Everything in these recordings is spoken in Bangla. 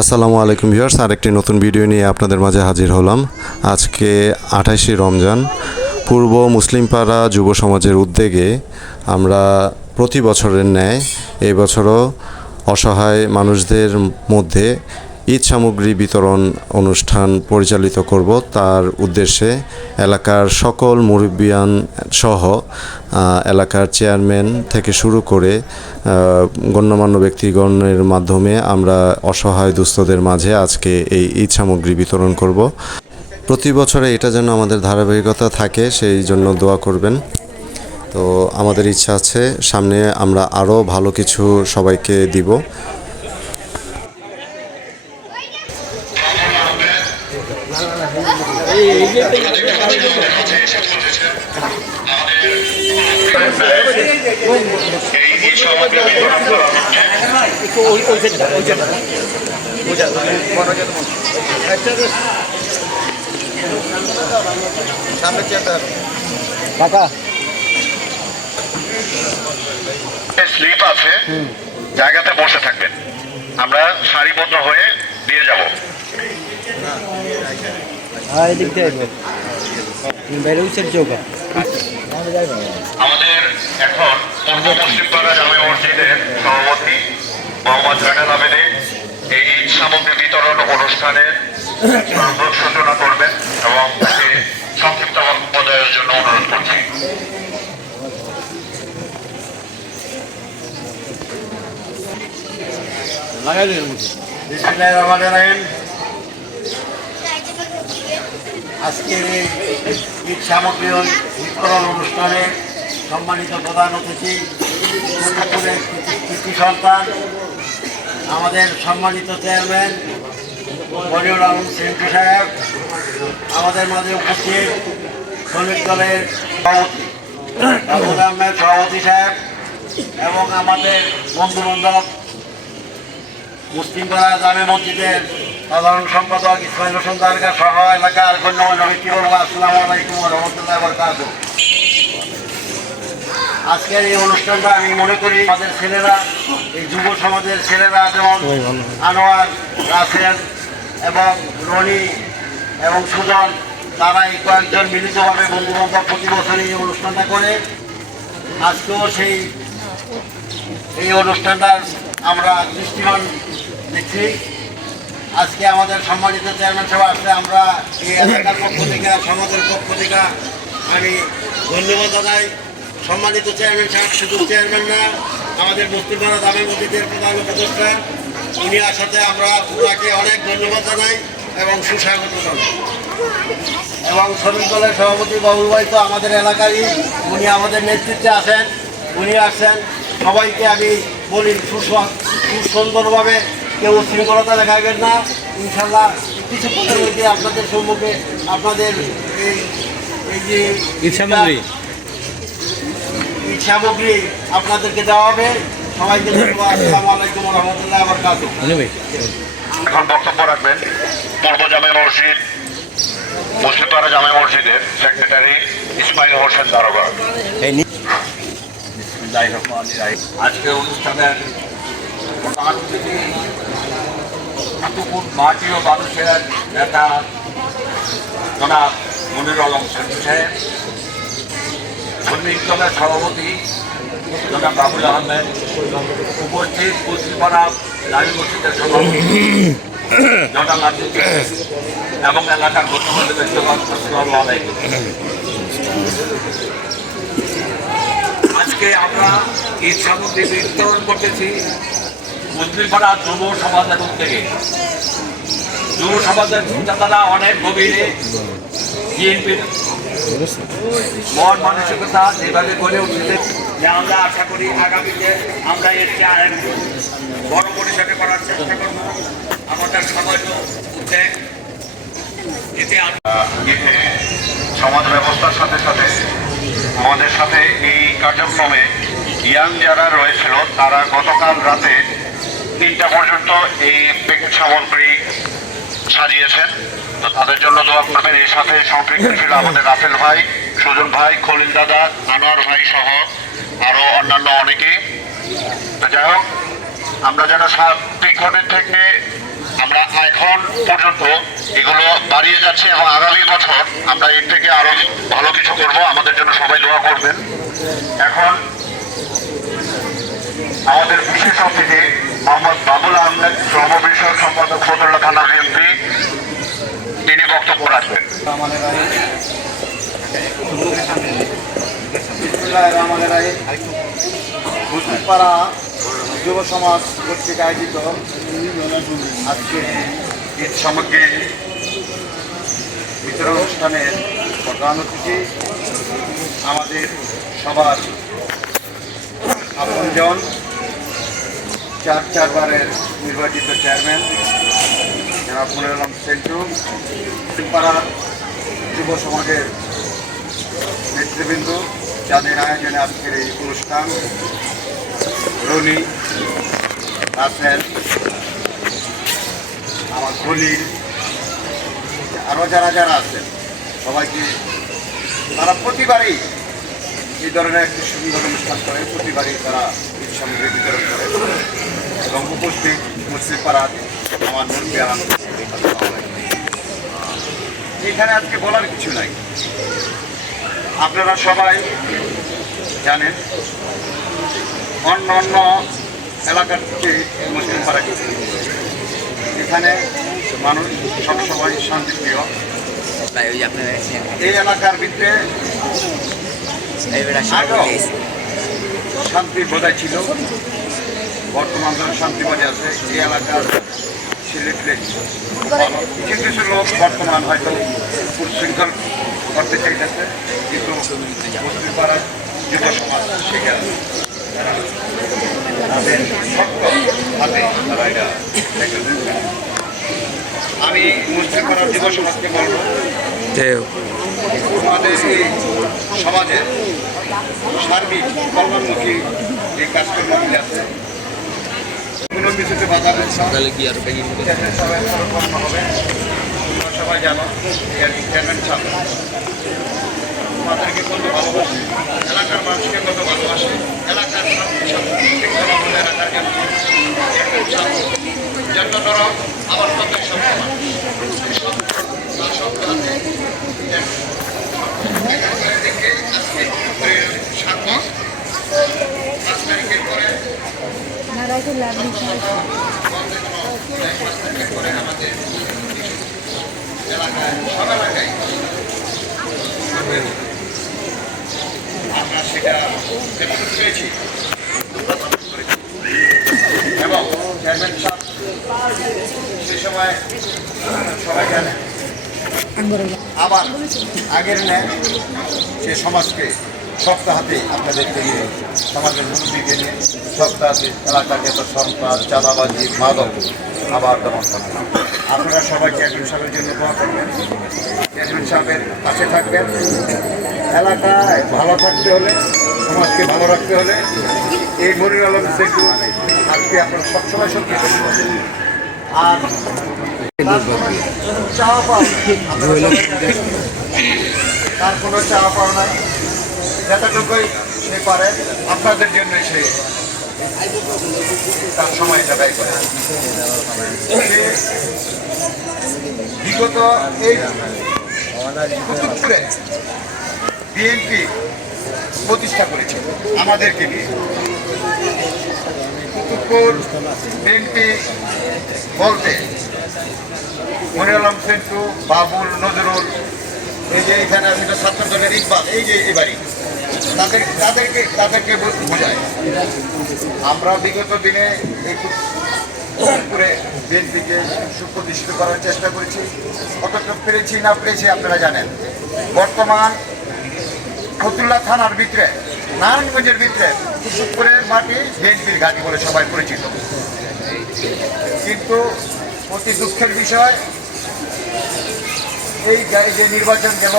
আসসালামু আলাইকুম ভিউয়ার্স, আরেকটি নতুন ভিডিও নিয়ে আপনাদের মাঝে হাজির হলাম। আজকে 28শে রমজান। পূর্ব মুসলিম পাড়া যুব সমাজের উদ্যোগে আমরা প্রতি বছরের ন্যায় এই বছরও অসহায় মানুষদের মধ্যে ঈদ সামগ্রী বিতরণ অনুষ্ঠান পরিচালিত করব। তার উদ্দেশ্যে এলাকার সকল মুরব্বিয়ান সহ এলাকার চেয়ারম্যান থেকে শুরু করে গণ্যমান্য ব্যক্তিগণের মাধ্যমে আমরা অসহায় দুস্থদের মাঝে আজকে এই ঈদ সামগ্রী বিতরণ করব। প্রতি বছরে এটা যেন আমাদের ধারাবাহিকতা থাকে, সেই জন্য দোয়া করবেন। তো আমাদের ইচ্ছা আছে সামনে আমরা আরও ভালো কিছু সবাইকে দিব। স্লিপ আছে, জায়গাতে বসে থাকবেন, আমরা সারিবদ্ধ হয়ে দিয়ে যাব। আমাদের এখন পূর্ব পশ্চিম পাড়া জামে মসজিদের সভাপতি মোহাম্মদ জয়নাল আবেদিন এই ঈদ সামগ্রী বিতরণ অনুষ্ঠানের সূচনা করবেন এবং তাকে সংক্ষিপ্ত বক্তব্য দেওয়ার জন্য অনুরোধ করছি। আজকের এই ঈদ সামগ্রী বিতরণ অনুষ্ঠানে সম্মানিত প্রধান অতিথি, ঠাকুরের কৃতি সন্তান, আমাদের সম্মানিত চেয়ারম্যান মনিরুল আলম সেন্টু সাহেব, আমাদের মাঝে উপস্থিত শ্রমিক দলের সভাপতি আবুল আহমেদ সভাপতি সাহেব এবং আমাদের বন্ধুবান্ধব মুসলিম পাড়া জামে মসজিদের সাধারণ সম্পাদক ইসমাইল হোসেন দারগা সহ এলাকার গণ্যমান্য ব্যক্তিবর্গ, আসসালামু আলাইকুম ওয়া রাহমাতুল্লাহি ওয়া বারাকাতুহু। আজকের এই অনুষ্ঠানটা আমি মনে করি আমাদের ছেলেরা, এই যুব সমাজের ছেলেরা যেমন আনোয়ার, রাসেল এবং রনি এবং সুজন, তারা এই কয়েকজন মিলিতভাবে বন্ধুবান্ধব প্রতি বছরই এই অনুষ্ঠানটা করে। আজকেও সেই এই অনুষ্ঠানটার আমরা দৃষ্টিমান দেখছি। আজকে আমাদের সম্মানিত চেয়ারম্যান সাহেব আসলে আমরা এই এলাকার পক্ষ থেকে, সমাজের পক্ষ থেকে আমি ধন্যবাদ জানাই। সম্মানিত চেয়ারম্যান সাহেব শুধু চেয়ারম্যান না, আমাদের মুসলিমপাড়া জামে মসজিদের প্রধান উপদেষ্টা, উনি আসাতে আমরা পুরাকে অনেক ধন্যবাদ জানাই এবং সুস্বাগত জানাই। এবং শ্রমিক দলের সভাপতি বাবুল ভাই তো আমাদের এলাকারই, উনি আমাদের নেতৃত্বে আসেন, উনি আসেন। সবাইকে আমি বলি সুন্দরভাবে কেউ শৃঙ্খলতা দেখাবেন না, ইনশাল্লাহ কিছু পথের মধ্যে আপনাদের সম্মুখে আপনাদের এই যে ঈদ সামগ্রী আপনাদেরকে দেওয়া হবে। সবাইকে আসসালামু আলাইকুম ওয়া রাহমাতুল্লাহি ওয়া বারাকাতুহু। এখন বক্তব্য রাখবেন পূর্ব জামে মসজিদ মুসলিমপাড়া জামে মসজিদের সেক্রেটারি ইসমাইল হোসেন দারোগা। আজকে অনুষ্ঠানের প্রধান অতিথি মাটি ও মানুষের নেতা জনাব মনিরুল আলম সেন্টু সাহেব, শ্রমিক দলের সভাপতি জনাব বাবুল আহমেদ, উপস্থিত মুসলিমপাড়া জামে মসজিদের সভাপতি জনাব আব্দুল এবং এলাকার গণ্যমান্য ব্যক্তিগণ, আসসালামু আলাইকুম। আজকে আমরা ঈদ সামগ্রী বিতরণ করতেছি মুসলিমপাড়া যুব সমাজের উদ্যোগে। যুব সমাজের চিন্তাধারা অনেক গভীরে, বিএনপির মন মানসিকতা যেভাবে গড়ে উঠছে যে আমরা আশা করি আগামীতে আমরা এর চেয়ে বড় পরিসরে করার চেষ্টা করব। আমাদের সামান্য উদ্যোগ এতে সমাজ ব্যবস্থার সাথে সাথে আমাদের সাথে এই কার্যক্রমে ইয়াং যারা রয়েছিল তারা গতকাল রাতে 3টা পর্যন্ত এই সামগ্রী সাজিয়েছেন। তো তাদের জন্য দোয়া করবেন। এর সাথে সম্পৃক্ত ছিল আমাদের রাফেল ভাই, সুজন ভাই, খলিল দাদা, আনোয়ার ভাই সহ আরো অন্যান্য অনেকে। তো যাই হোক, আমরা যেন সার্বিকভাবে থেকে আমরা আমরা এখন পর্যন্ত এগুলো বাড়িয়ে যাচ্ছি এবং আগামী বছর আমরা এর থেকে আরো ভালো কিছু করব। আমাদের জন্য সবাই দোয়া করবেন। এখন আমাদের বিশেষ অতিথি মোহাম্মদ বাবুল আহমেদ, শ্রম বিষয়ক সম্পাদক, ফতুল্লা থানা বিএনপি, তিনি বক্তব্য রাখবেন। মুসলিমপাড়া যুব সমাজ কর্তৃক আয়োজিত আজকে ঈদ সামগ্রী বিতরণ অনুষ্ঠানের প্রধান অতিথি আমাদের সবার আপনজন, চারবারের নির্বাচিত চেয়ারম্যান জনাব মনিরুল আলম সেন্টু, মুসলিমপাড়ার যুব সমাজের নেতৃবৃন্দ, যাদের আয়োজনে আজকের এই অনুষ্ঠান, রনি, রাসেল, আমার খলিল, আরও যারা আছেন সবাইকে, তারা প্রতিবারই এই ধরনের একটি সুন্দর অনুষ্ঠান করে, প্রতিবারই তারা ঈদ সামগ্রী বিতরণ করে এবং উপস্থিত মুসলিমপাড়ার আমার মুরব্বী এখানে আজকে বলার কিছু নাই। আপনারা সবাই জানেন অন্য অন্য এলাকার থেকে মুসলিমপাড়া এখানে মানুষ সবসময় শান্তিপ্রিয়। এই এলাকার ভিতরে আগেও শান্তি বজায় ছিল, বর্তমান শান্তি বজায় আছে। এই এলাকার ছেলেপেলে কিছু কিছু লোক বর্তমান হয়তো উচ্ছৃঙ্খল করতে চাইতেছে, কিন্তু মুসলিমপাড়ার যুব সমাজ সেখানে তাদের শক্ত হাতে তারা এটা আমি মুসলিমপাড়ার যুব সমাজকে বলব, আমাদের এই সমাজের সার্বিক কল্যাণমুখী যে কাজকর্মগুলি আছে কোনো কিছুতে বাধা হবে। সবাই জানো চেয়ারম্যান সাহেব তাদেরকে কত ভালোবাসে, এলাকার মানুষকে কত ভালোবাসে, এলাকার এলাকার জন্য ধরো আমার কত আমরা সেটা পেয়েছি এবং চেয়ারম্যান সাহেব সে সময় সবাই জানে আবার আগের ন্যায় সে সমাজকে শক্ত হাতে আপনাদেরকে নিয়ে, সমাজের মুরব্বীকে নিয়ে শক্ত হাতে এলাকার যত সন্ত্রাস, চাঁদাবাজি, মাদক আবার দমন করবেন। আপনারা সবাই চেয়ারম্যান সাহেবের জন্য দোয়া করবেন, চেয়ারম্যান সাহেবের পাশে থাকবেন। এলাকায় ভালো থাকতে হলে, সমাজকে ভালো রাখতে হলে এই মনিরুল আলম সেন্টু আজকে আপনারা সবসময় সত্যি করতে হবে। আর চাওয়া পাওয়া তার কোনো চাওয়া পাওয়া নাই, যতটুকুই সে পারে আপনাদের জন্য সে তার সময়টা ব্যয় করে। বিগত এই কুতুবপুরে বিএনপি প্রতিষ্ঠা করেছে আমাদেরকে নিয়ে। কুতুবপুর বিএনপি বলতে মনিরুল আলম সেন্টু, বাবুল, নজরুল, এই যে এখানে আছে ছাত্র দলের ইকবাল, এই যে এবারই তাদেরকে বোঝায়। আমরা বিগত দিনে এই কুতুবপুরে বিএনপিকে সুপ্রতিষ্ঠিত করার চেষ্টা করেছি, কতটা পেরেছি না পেরেছি আপনারা জানেন। বর্তমান ফতুল্লা থানার ভিতরে, নারায়ণগঞ্জের ভিতরে কুতুবপুরের মাটি বিএনপির ঘাঁটি বলে সবাই পরিচিত। কিন্তু অতি দুঃখের বিষয়, এই যে নির্বাচন গেল,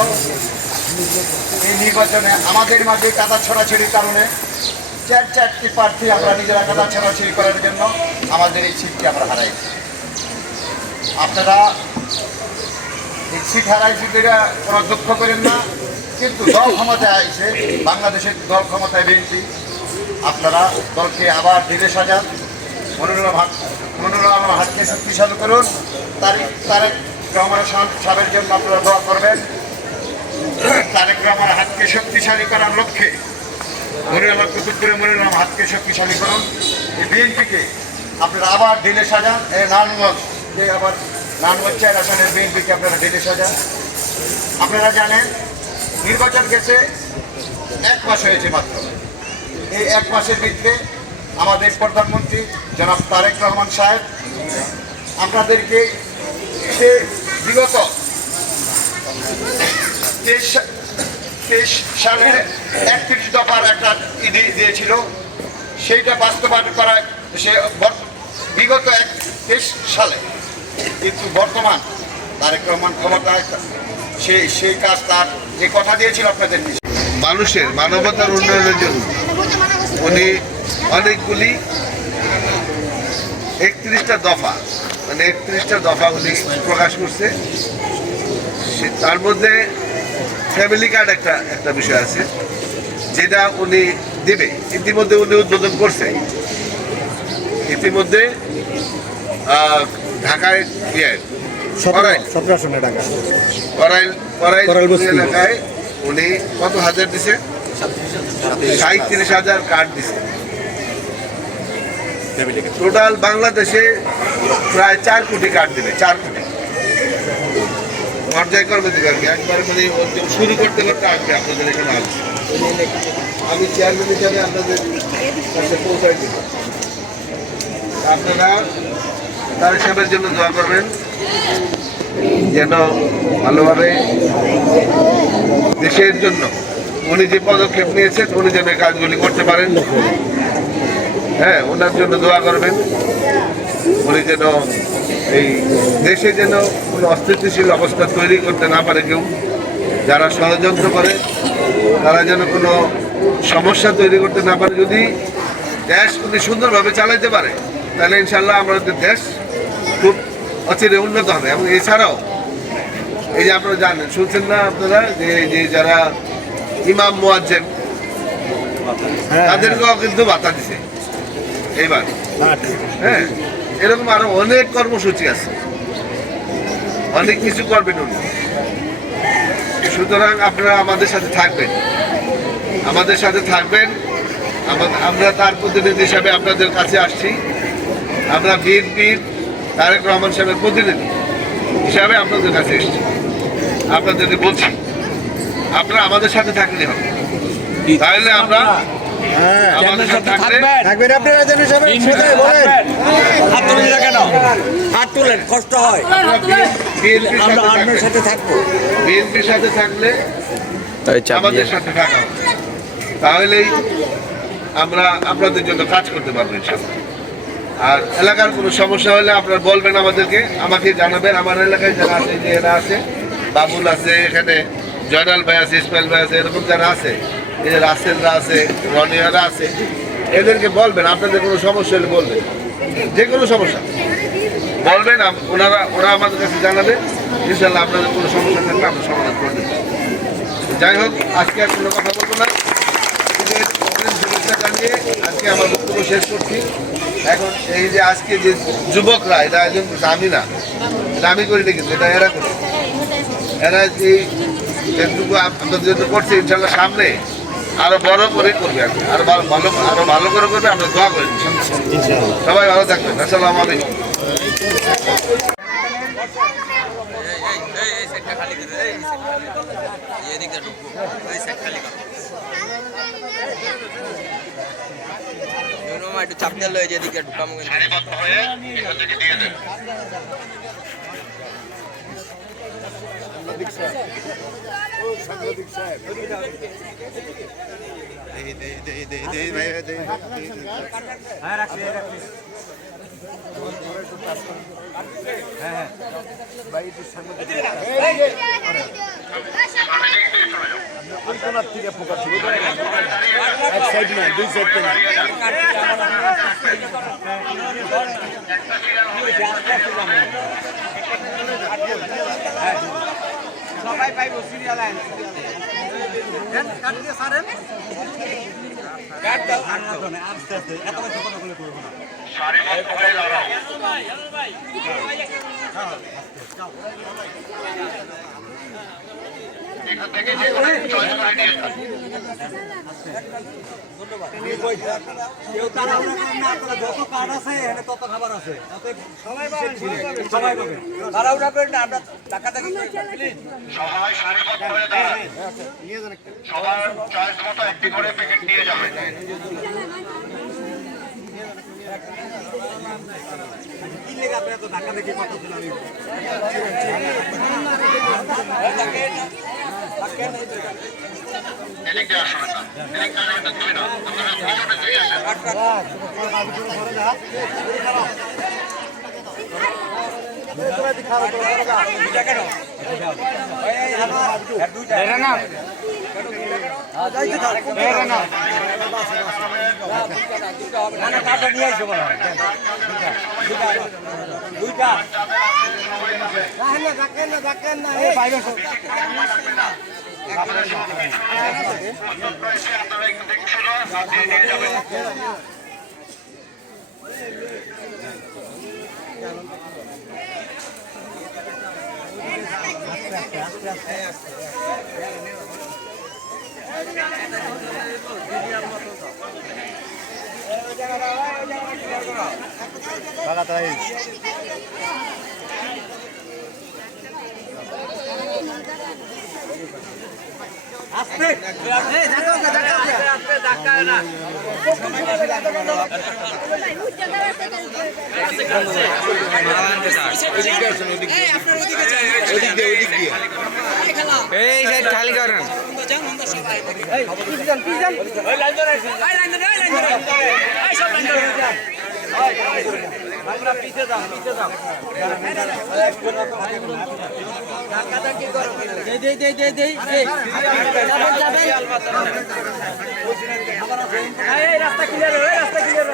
এই নির্বাচনে আমাদের মাঝে কাদা ছড়াছড়ির কারণে চারটি প্রার্থী আমরা নিজেরা কাদা ছড়াছড়ি করার জন্য আমাদের এই সিটটি আমরা হারাইছি। আপনারা এই সিট হারাইছি এটা কোনো দুঃখ করেন না, কিন্তু দল ক্ষমতায় আইছে, বাংলাদেশের দল ক্ষমতায় বিএনপি। আপনারা দলকে আবার ধীরে সাজান, মনিরুল মনিরুল আলম হাতকে শক্তিশালী করুন। তারেক রহমান সাহেবের জন্য আপনারা দোয়া করবেন। তারেক রহমান হাতকে শক্তিশালী করার লক্ষ্যে মনিরুল আলম কুতুবপুরে মনিরুল আলম হাতকে শক্তিশালী করুন। এই বিএনপিকে আপনারা আবার ঢেলে সাজান। এই নারায়ণগঞ্জ যে আবার নারায়ণগঞ্জ 4 আসনের বিএনপিকে আপনারা ঢেলে সাজান। আপনারা জানেন নির্বাচন গেছে 1 মাস হয়েছে মাত্র। এই 1 মাসের ভিতরে আমাদের প্রধানমন্ত্রী জনাব তারেক রহমান সাহেব আপনাদেরকে বিগত 23 সালের 31 দফার একটা দিয়েছিল, সেইটা বাস্তবায়ন করা সে বিগত 23 সালে। কিন্তু বর্তমান তারেক রহমান ক্ষমতায় সেই কাজ তার যে কথা দিয়েছিল আপনাদের মানুষের মানবতার উন্নয়নের জন্য উনি অনেকগুলি 31টা দফা মানে 31টা দফা উনি প্রকাশ করছে। তার মধ্যে ফ্যামিলি কার্ড একটা বিষয় আছে যেটা উনি দিবে। ইতিমধ্যে উনি উদ্বোধন করছে। ইতিমধ্যে ঢাকায় এলাকায় উনি কত হাজার দিছে? 37,000 কার্ড দিছে। টোটাল বাংলাদেশে প্রায় 4 কোটি কার্ড দিবে। 4 কোটি পর্যায়ক্রমে দিবে আর কি। একবারে মানে শুরু করতে করতে আসবে আপনাদের এখানে আসবে। আমি চেয়ারম্যান হিসাবে আপনাদের কাছে পৌঁছাই দিব। আপনারা তার সাহেবের জন্য দোয়া করবেন যেন ভালোভাবে দেশের জন্য উনি যে পদক্ষেপ নিয়েছেন উনি যেন এই কাজগুলি করতে পারেন। হ্যাঁ, ওনার জন্য দোয়া করবেন। উনি যেন এই দেশে যেন কোনো অস্থিতিশীল অবস্থা তৈরি করতে না পারে কেউ, যারা ষড়যন্ত্র করে তারা যেন কোনো সমস্যা তৈরি করতে না পারে। যদি দেশ উনি সুন্দরভাবে চালাইতে পারে তাহলে ইনশাল্লাহ আমাদের দেশ খুব অচিরে উন্নত হবে। এবং এছাড়াও এই যে আপনারা জানেন, শুনছেন না আপনারা যে যারা ইমাম মুয়াজ্জিন তাদেরকেও কিন্তু ভাতা দিছে এইবার। হ্যাঁ, এরকম আরো অনেক কর্মসূচি আছে, অনেক কিছু করবেন উনি। সুতরাং আপনারা আমাদের সাথে থাকবেন, আমাদের সাথে থাকবেন। আমরা তার প্রতিনিধি হিসাবে আপনাদের কাছে আসছি। আমরা বিএনপির তারেক রহমান সাহেবের প্রতিনিধি হিসাবে আপনাদের কাছে এসেছি। আপনাদেরকে বলছি আপনারা আমাদের সাথে থাকলে হবে। তাহলে আমরা আমাদের সাথে থাকলে কষ্ট হয়। বিএনপির সাথে থাকলে আমাদের সাথে থাকা হবে। তাহলেই আমরা আপনাদের জন্য কাজ করতে পারবো ইনশাআল্লাহ। আর এলাকার কোনো সমস্যা হলে আপনারা বলবেন আমাদেরকে, আমাকে জানাবেন। আমার এলাকায় যারা আছে, যে এরা আছে, বাবুল আছে, এখানে জয়নাল ভাই আছে, ইসমাইল ভাই আছে, এরকম যারা আছে, এই যে রাসেলরা আছে, রনিয়ারা আছে, এদেরকে বলবেন। আপনাদের কোনো সমস্যা হলে বলবেন, যে কোনো সমস্যা বলবেন, ওরা আমাদের কাছে জানাবে। ইনশাল্লাহ আপনাদের কোনো সমস্যা থাকলে আমরা সমাধান করে দেবো। যাই হোক, আজকে আর কোনো কথা বলবো না। শুভেচ্ছা জানিয়ে আজকে আমার বক্তব্য শেষ করছি। এখন এই যে আজকে যে যুবকরা এটা একজন আমি না, এটা আমি করি না, কিন্তু এটা এরা করে। এরা যেটুকু আপনাদের জন্য করছে ইনশাল্লাহ সামনে আরো বড় করে করবে, আর কি আরো ভালো করে করবে। আমরা দোয়া করি সবাই ভালো থাকবেন। আসসালামু আলাইকুম। একটু চাপ দিয়ে লয়ে যেদিকে ঢুকামো থেকে পোকা ছিল এক সাইড না, 2 সাইড থেকে। সবাই পাইব সিরিয়াল লাইন কাট দিয়ে সারেন কাট দাও আস্তে আস্তে এত কথা বলে করব না। সারিবদ্ধ হয়ে দাঁড়াও। এখান থেকে যে কোনো চয়েস করে নিয়ে যান। সবাই সারিবদ্ধ হয়ে দাঁড়ান। সবার চয়েস মতো একটি করে প্যাকেট নিয়ে যাবে। এদিকে আসবেন না, এদিকে টাকাটা দিবে না, আপনারা পিছনে থেকে আসেন। আমাদের সহযোগী রয়েছে, আপনারা একটু দেখছিল দিয়ে নিয়ে যাবেন। এই সাইড খালি করেন রাস্তা ক্লিয়ার রাস্তা ক্লিয়ার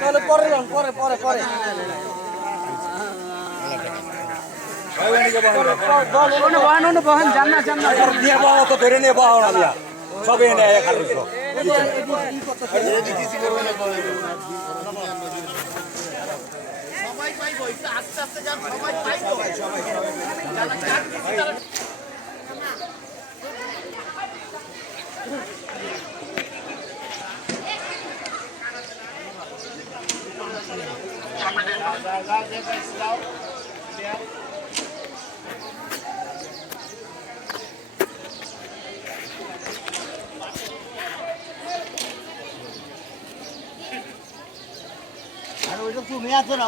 তাহলে পরে পরে পরে পরে বহন জান্না জান্না দিয়ে বাবা তো ধরে নিয়ে বাবা না সবে নেয় খালি সবাই পাইবো একটু আস্তে আস্তে যান সবাই পাইবো আর ওই তো তুমি আছো না